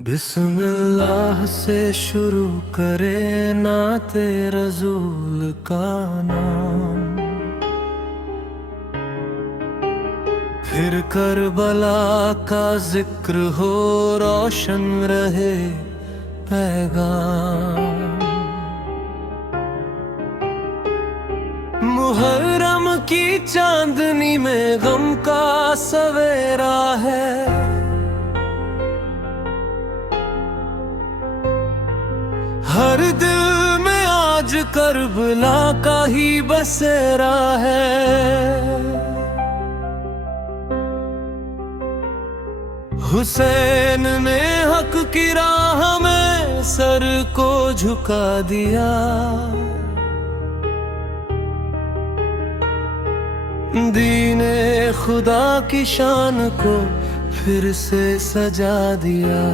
बिस्मिल्लाह से शुरू करे नाते रसूल का नाम, फिर करबला का जिक्र हो, रोशन रहे पैगाम। मुहर्रम की चांदनी में गम का सवेरा है, हर दिल में आज करबला का ही बसेरा है। हुसैन ने हक की राह में सर को झुका दिया, दीने खुदा की शान को फिर से सजा दिया।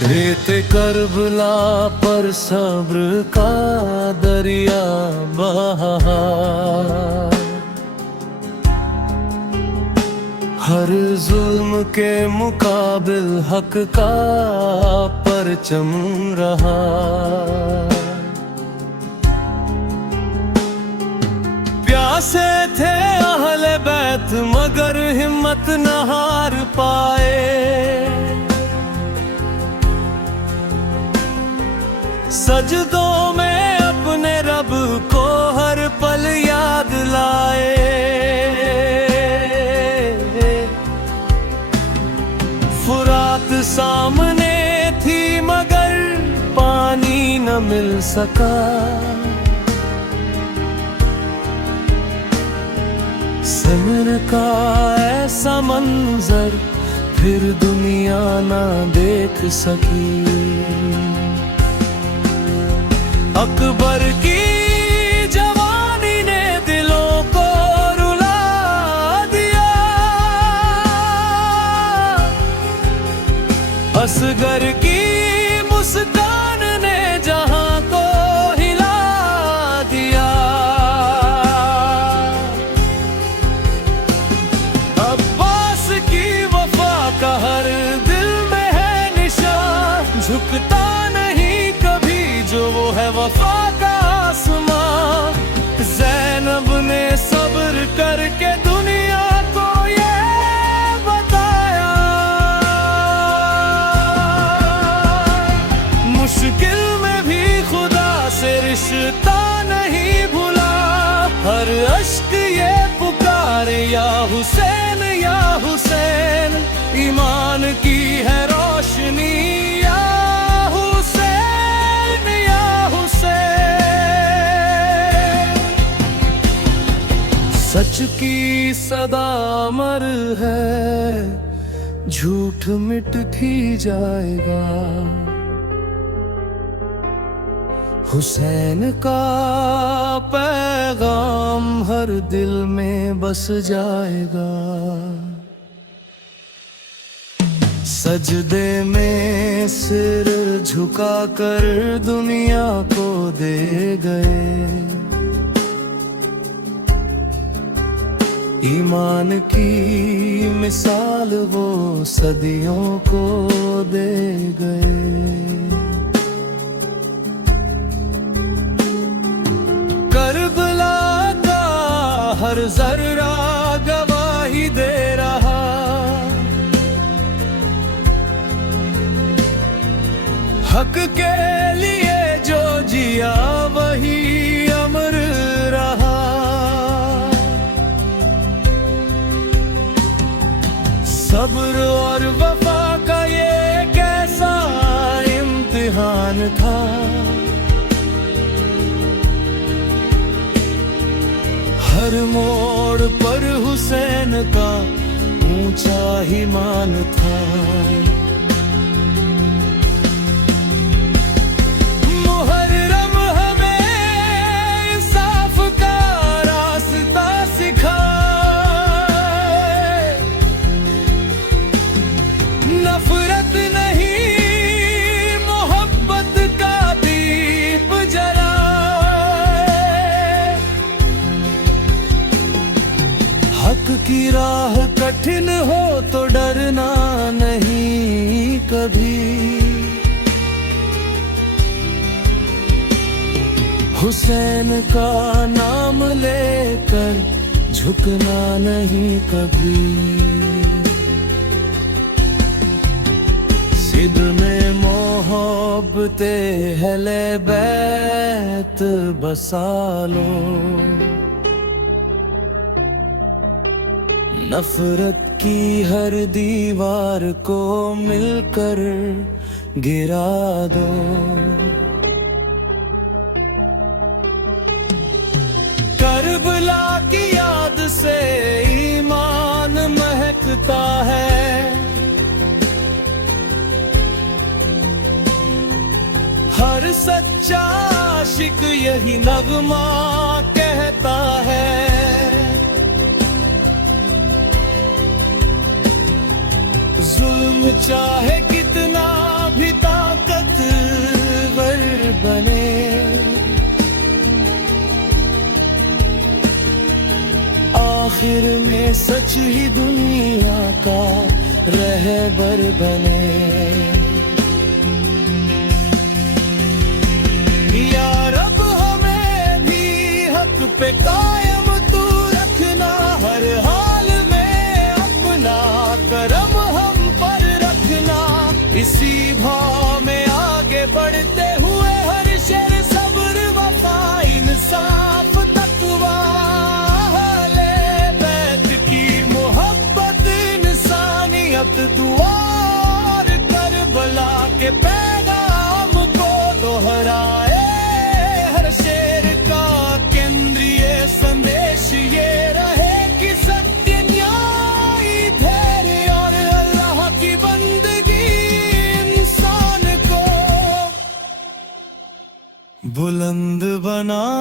रेते करबला पर सब्र का दरिया बहा, हर जुल्म के मुकाबिल हक का परचम रहा। प्यासे थे अहले बैत मगर हिम्मत न हार पाए, सजदों में अपने रब को हर पल याद लाए। फुरात सामने थी मगर पानी न मिल सका, समर का ऐसा मंजर फिर दुनिया ना देख सकी। अकबर की जवानी ने दिलों को रुला दिया, असगर की मुस्कान ने जहां को हिला दिया। अब्बास की वफा का हर दिल में है निशान, झुकता नहीं कभी जो वो है वफा का आसमां। ज़ैनब ने सब्र करके दुनिया को ये बताया, मुश्किल में भी खुदा से रिश्ता नहीं भूला। हर अश्क ये पुकारे या हुसैन या हुसैन, ईमान की है रोशनी सच की सदा अमर है, झूठ मिट भी जाएगा। हुसैन का पैगाम हर दिल में बस जाएगा। सजदे में सिर झुका कर दुनिया को दे गए, ईमान की मिसाल वो सदियों को दे गए। करबला का हर जर्रा गवाही दे रहा, हक के लिए जो जिया वही अमर रहा। सब्र और वफा का ये कैसा इम्तिहान था, हर मोड़ पर हुसैन का ऊंचा ही मान था। मुहर्रम हमें इंसाफ का रास्ता सिखाए, नफरत नहीं मोहब्बत का दीप जलाए। हक की राह कठिन हो तो डरना नहीं कभी। हुसैन का नाम लेकर झुकना नहीं कभी। सिद्ध में मोहब्बते अहले बैत बसा लो। नफरत की हर दीवार को मिलकर गिरा दो। करबला की याद से ईमान महकता है। हर सच्चा आशिक यही नगमा कहता है। जुल्म चाहे कितना भी ताकतवर बने, आखिर में सच ही दुनिया का रहबर बने। या रब हमें भी हक पे कायम तू रखना। हर हाल में अपना करम हम पर रखना। इसी भाव में आगे बढ़ते हुए हर शेर सब्र वफा इंसाफ तकवा अहले बैत की मोहब्बत इंसानियत दुआ और करबला के पैगाम को दोहराए। हर शेर का केंद्रीय संदेश ये रहे कि सत्य न्याय धैर्य और अल्लाह की बंदगी इंसान को बुलंद बनाती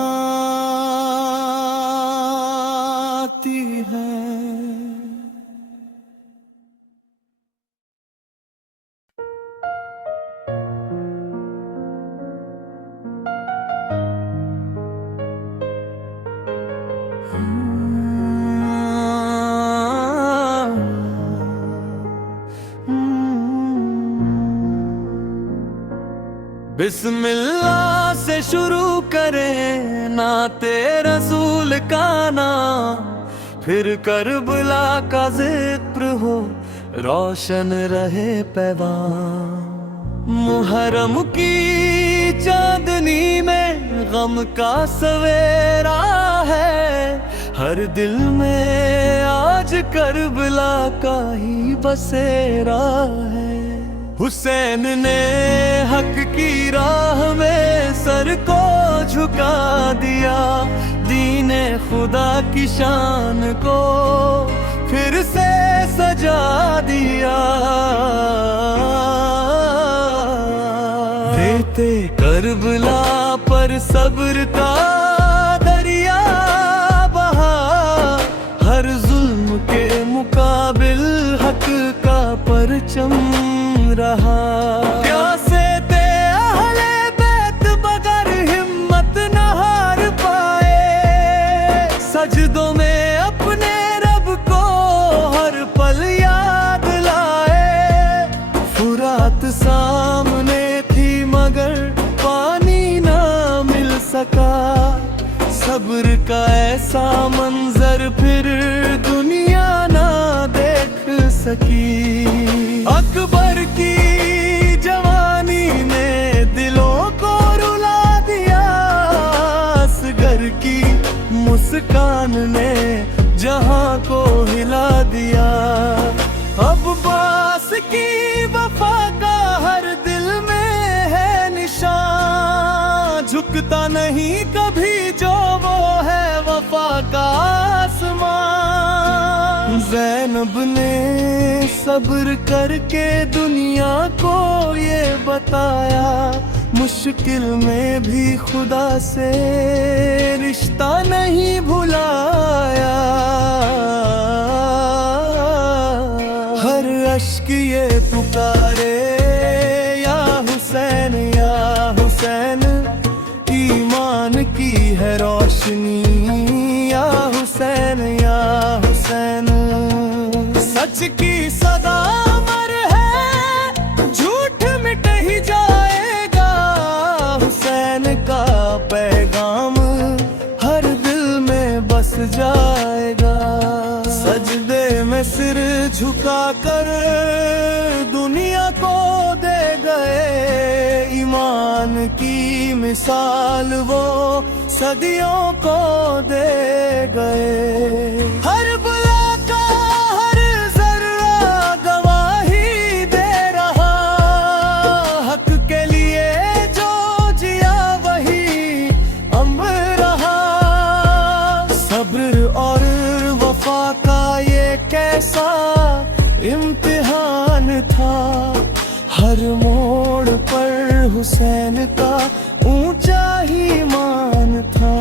है। बिस्मिल्लाह से शुरू करें नाते रसूल का नाम, फिर करबला का जिक्र हो रोशन रहे पैगाम। मुहर्रम की चांदनी में गम का सवेरा है। हर दिल में आज करबला का ही बसेरा है। हुसैन ने हक की राह में सर को झुका दिया। दीने खुदा की शान को फिर से सजा दिया। रेते करबला पर सब्र का दरिया बहा। हर जुल्म के मुकाबिल हक का परचम रहा। प्यासे थे अहले बैत बगैर हिम्मत न हार पाए। सजदों में अपने रब को हर पल याद लाए। फुरात सामने थी मगर पानी ना मिल सका। सब्र का ऐसा मंजर फिर दुनिया ना देख सकी। अकबर की जवानी ने दिलों को रुला दिया। असगर की मुस्कान ने जहां को हिला दिया। अब्बास की वफा का हर दिल में है निशान। झुकता नहीं कभी जो वो है वफा का आसमान। ज़ैनब ने सब्र करके दुनिया को ये बताया। मुश्किल में भी खुदा से रिश्ता नहीं भुलाया। हर अश्क ये पुकारे या हुसैन या हुसैन। ईमान की है रोशनी या हुसैन या हुसैन। सदा अमर है, झूठ मिट ही जाएगा। हुसैन का पैगाम हर दिल में बस जाएगा। सजदे में सिर झुका कर दुनिया को दे गए ईमान की मिसाल, वो सदियों को दे गए। हर बुला का हर जर्रा गवाही दे रहा, हक के लिए जो जिया वही अमर रहा। सब्र और वफा का ये कैसा इम्तिहान था, हर मोड़ पर हुसैन का ऊंचा ही मान था।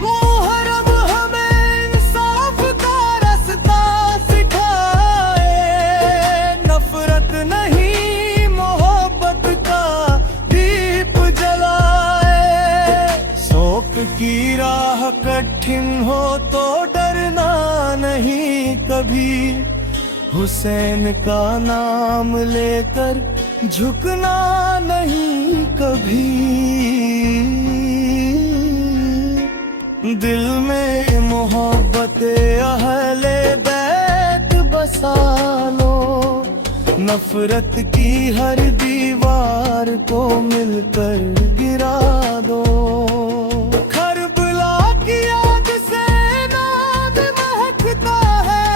मुहर्रम हमें इंसाफ का रास्ता सिखाए, नफरत नहीं मोहब्बत का दीप जलाए। शौक की राह कठिन हो तो डरना नहीं कभी, हुसैन का नाम लेकर झुकना नहीं कभी। दिल में मोहब्बत अहले बैत बसा लो, नफरत की हर दीवार को मिलकर गिरा दो। करबला की आग से नाद महकता है,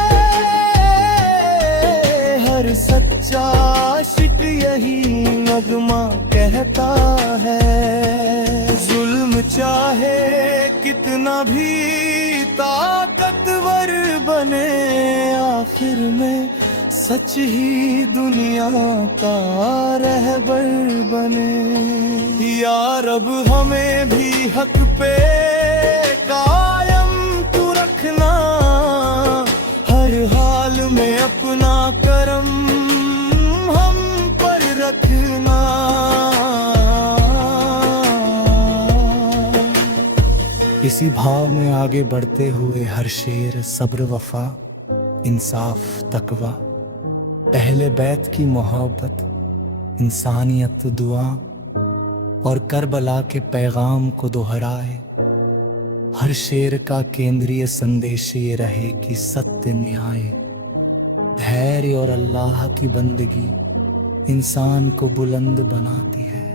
हर सच्चा आशिक यही नगमा कहता है। जुल्म चाहे कितना भी ताकतवर बने, आखिर में सच ही दुनिया का रहबर बने। या रब हमें भी हक पे कायम तू रखना, हर हाल में अपना करम हम पर रखना। इसी भाव में आगे बढ़ते हुए हर शेर सब्र वफा इंसाफ तकवा, पहले बैत की मोहब्बत इंसानियत दुआ और करबला के पैगाम को दोहराए। हर शेर का केंद्रीय संदेश ये रहे कि सत्य न्याय, धैर्य और अल्लाह की बंदगी इंसान को बुलंद बनाती है।